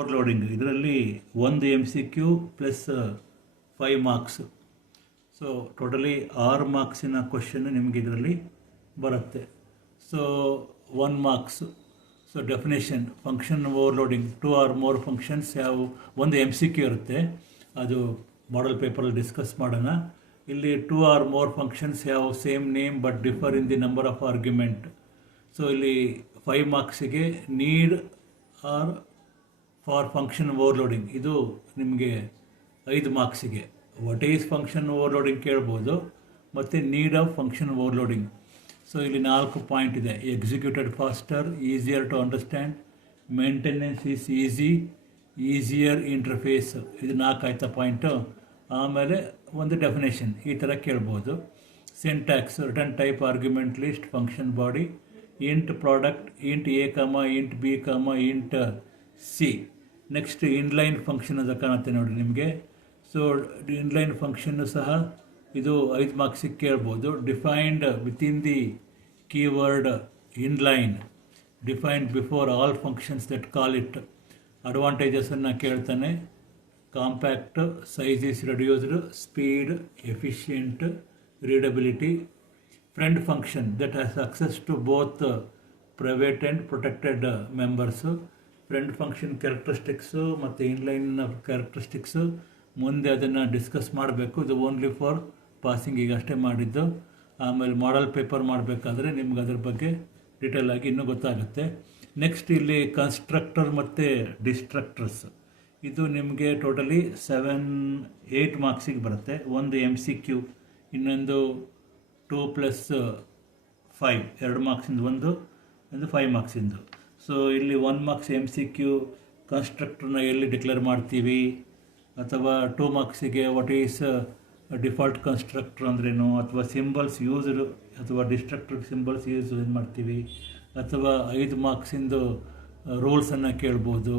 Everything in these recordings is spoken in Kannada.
ಓವರ್ಲೋಡಿಂಗ್ ಇದರಲ್ಲಿ ಒಂದು MCQ plus 5 marks. So totally 6 ಮಾರ್ಕ್ಸಿನ ಕ್ವಶನ್ ನಿಮಗೆ ಇದರಲ್ಲಿ ಬರುತ್ತೆ. So 1 marks. So definition function overloading 2 or more functions ಯಾವ ಒಂದು MCQ ಇರುತ್ತೆ, ಅದು ಮಾಡೆಲ್ ಪೇಪರಲ್ಲಿ ಡಿಸ್ಕಸ್ ಮಾಡೋಣ. ಇಲ್ಲಿ 2 or more ಫಂಕ್ಷನ್ಸ್ ಯಾವ same name but differ in the number of argument. So ಇಲ್ಲಿ 5 ಮಾರ್ಕ್ಸಿಗೆ need are for function overloading, ಇದು ನಿಮಗೆ 5 ಮಾರ್ಕ್ಸಿಗೆ. ವಾಟ್ ಈಸ್ ಫಂಕ್ಷನ್ ಓವರ್ಲೋಡಿಂಗ್ ಕೇಳ್ಬೋದು, ಮತ್ತು need of function overloading. So ಇಲ್ಲಿ 4 ಪಾಯಿಂಟ್ ಇದೆ. Executed faster, easier to understand, maintenance is easy, easier interface, ಇದು 4 ಆಯ್ತಾ ಪಾಯಿಂಟು. ಆಮೇಲೆ ಒಂದು ಡೆಫಿನೇಷನ್ ಈ ಥರ ಕೇಳ್ಬೋದು. Syntax, return type, argument list, function body, int product, int A ಕಮ, ಇಂಟ್ ಬಿ ಕಮ, int C. Next inline function ಅಂತ ಕಾಣುತ್ತೆ ನೋಡಿ ನಿಮಗೆ. ಸೊ ಇನ್ಲೈನ್ ಫಂಕ್ಷನ್ನು ಸಹ ಇದು 5 ಮಾರ್ಕ್ಸಿಗೆ ಕೇಳ್ಬೋದು. Defined within the keyword inline, defined before all functions that call it. ಅಡ್ವಾಂಟೇಜಸನ್ನು ಕೇಳ್ತಾನೆ. Compact, size is reduced, speed, efficient, readability. Friend function that has access to both private and protected members. Friend function characteristics ಮತ್ತು ಇನ್ಲೈನ್ ಕ್ಯಾರೆಕ್ಟರಿಸ್ಟಿಕ್ಸು ಮುಂದೆ ಅದನ್ನು ಡಿಸ್ಕಸ್ ಮಾಡಬೇಕು. ಇದು ಓನ್ಲಿ ಫಾರ್ ಪಾಸಿಂಗ್, ಈಗ ಅಷ್ಟೇ ಮಾಡಿದ್ದು. ಆಮೇಲೆ ಮಾಡೆಲ್ ಪೇಪರ್ ಮಾಡಬೇಕಾದ್ರೆ ನಿಮ್ಗೆ ಅದ್ರ ಬಗ್ಗೆ ಡೀಟೇಲ್ ಆಗಿ ಇನ್ನೂ ಗೊತ್ತಾಗುತ್ತೆ. ನೆಕ್ಸ್ಟ್ ಇಲ್ಲಿ ಕನ್ಸ್ಟ್ರಕ್ಟರ್ ಮತ್ತು ಡಿಸ್ಟ್ರಕ್ಟರ್ಸ್, ಇದು ನಿಮಗೆ ಟೋಟಲಿ 8 ಮಾರ್ಕ್ಸಿಗೆ ಬರುತ್ತೆ. ಒಂದು MCQ, ಇನ್ನೊಂದು 2 + 5 2 ಮಾರ್ಕ್ಸಿಂದು, ಒಂದು 5 ಮಾರ್ಕ್ಸಿಂದು. ಸೊ ಇಲ್ಲಿ 1 ಮಾರ್ಕ್ಸ್ MCQ ಕನ್ಸ್ಟ್ರಕ್ಟರ್ನ ಎಲ್ಲಿ ಡಿಕ್ಲೇರ್ ಮಾಡ್ತೀವಿ, ಅಥವಾ 2 ಮಾರ್ಕ್ಸಿಗೆ ವಾಟ್ ಈಸ್ ಡಿಫಾಲ್ಟ್ ಕನ್ಸ್ಟ್ರಕ್ಟರ್ ಅಂದ್ರೇನು, ಅಥವಾ ಸಿಂಬಲ್ಸ್ ಯೂಸ್ಡ್, ಅಥವಾ ಡಿಸ್ಟ್ರಕ್ಟರ್ ಸಿಂಬಲ್ಸ್ ಯೂಸ್ ಮಾಡ್ತೀವಿ, ಅಥವಾ 5 ಮಾರ್ಕ್ಸಿಂದು ರೂಲ್ಸನ್ನು ಕೇಳ್ಬೋದು.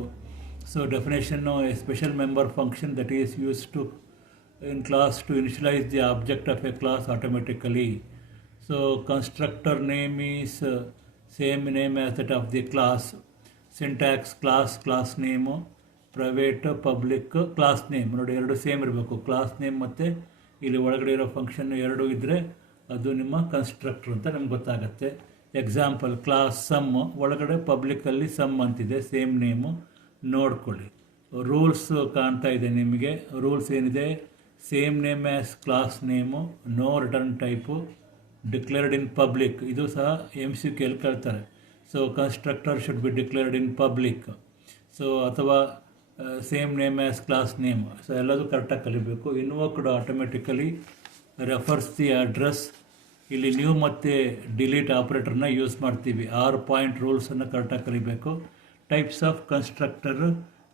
So definition a special member function that is use to in class to initialise the object of a class automatically. So constructor name is same name as that of the class. Syntax class name, private public class name ನೋಡಿ, ಎರಡು ಸೇಮ್ ಇರಬೇಕು. ಕ್ಲಾಸ್ ನೇಮ್ ಮತ್ತು ಇಲ್ಲಿ ಒಳಗಡೆ ಇರೋ ಫಂಕ್ಷನ್ ಎರಡೂ ಇದ್ದರೆ ಅದು ನಿಮ್ಮ ಕನ್ಸ್ಟ್ರಕ್ಟರ್ ಅಂತ ನಮ್ಗೆ ಗೊತ್ತಾಗುತ್ತೆ. ಎಕ್ಸಾಂಪಲ್ ಕ್ಲಾಸ್ ಸಮ್, ಒಳಗಡೆ ಪಬ್ಲಿಕ್ಕಲ್ಲಿ ಸಮ್ ಅಂತಿದೆ, ಸೇಮ್ ನೇಮು ನೋಡ್ಕೊಳ್ಳಿ. ರೂಲ್ಸ್ ಕಾಣ್ತಾ ಇದೆ ನಿಮಗೆ. ರೂಲ್ಸ್ ಏನಿದೆ, same name as class name, no return type, declared in public, ಇದು ಸಹ MCQ ಕೇಳ್ತಾರೆ. So constructor should be declared in public. So ಅಥವಾ same name as class name. So ಎಲ್ಲದೂ ಕರೆಕ್ಟಾಗಿ ಕಲಿಬೇಕು. Invoked automatically refers the address. ಇಲ್ಲಿ ನ್ಯೂ ಮತ್ತು ಡಿಲೀಟ್ ಆಪ್ರೇಟರ್ನ ಯೂಸ್ ಮಾಡ್ತೀವಿ. 6 ಪಾಯಿಂಟ್ ರೂಲ್ಸನ್ನು ಕರೆಕ್ಟಾಗಿ ಕಲಿಬೇಕು. ಟೈಪ್ಸ್ ಆಫ್ ಕನ್ಸ್ಟ್ರಕ್ಟರ್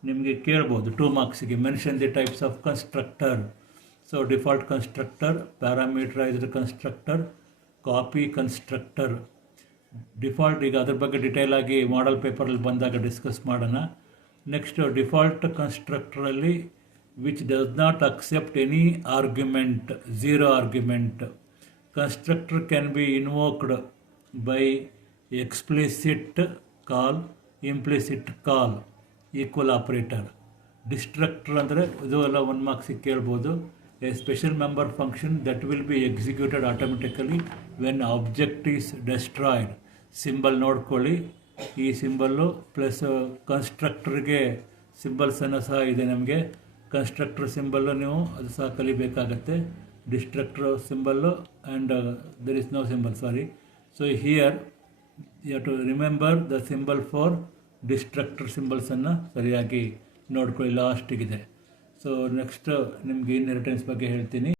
ನಿಮಗೆ ಕೇಳ್ಬೋದು 2 ಮಾರ್ಕ್ಸಿಗೆ. Mention the types of constructor. So default constructor, parameterized constructor, copy constructor. Default ಈಗ ಅದ್ರ ಬಗ್ಗೆ ಡಿಟೇಲ್ ಆಗಿ ಮಾಡೆಲ್ ಪೇಪರಲ್ಲಿ ಬಂದಾಗ ಡಿಸ್ಕಸ್ ಮಾಡೋಣ. ನೆಕ್ಸ್ಟ್ ಡಿಫಾಲ್ಟ್ ಕನ್ಸ್ಟ್ರಕ್ಟರಲ್ಲಿ which does not accept any argument, 0 argument. Constructor can be invoked by explicit call, implicit call, equal operator. Destructor ಅಂದರೆ ಇದು ಎಲ್ಲ 1 ಮಾರ್ಕ್ಸಿಗೆ ಕೇಳ್ಬೋದು. A special member function that will be executed automatically when object is destroyed. Symbol ನೋಡ್ಕೊಳ್ಳಿ, ಈ ಸಿಂಬಲ್ಲು ಪ್ಲಸ್ ಕನ್ಸ್ಟ್ರಕ್ಟರ್ಗೆ ಸಿಂಬಲ್ಸನ್ನು ಸಹ ಇದೆ ನಮಗೆ. ಕನ್ಸ್ಟ್ರಕ್ಟರ್ ಸಿಂಬಲ್ಲು ನೀವು ಅದು ಸಹ ಕಲಿಬೇಕಾಗತ್ತೆ. Destructor symbol and there is no symbol, sorry. So here you have to remember the symbol for destructor ಸಿಂಬಲ್ಸನ್ನು ಸರಿಯಾಗಿ ನೋಡ್ಕೊಳ್ಳಿ, ಲಾಸ್ಟಿಗಿದೆ. ಸೊ ನೆಕ್ಸ್ಟ್ ನಿಮಗೆ ಇನ್ಹೆರಿಟೆನ್ಸ್ ಬಗ್ಗೆ ಹೇಳ್ತೀನಿ.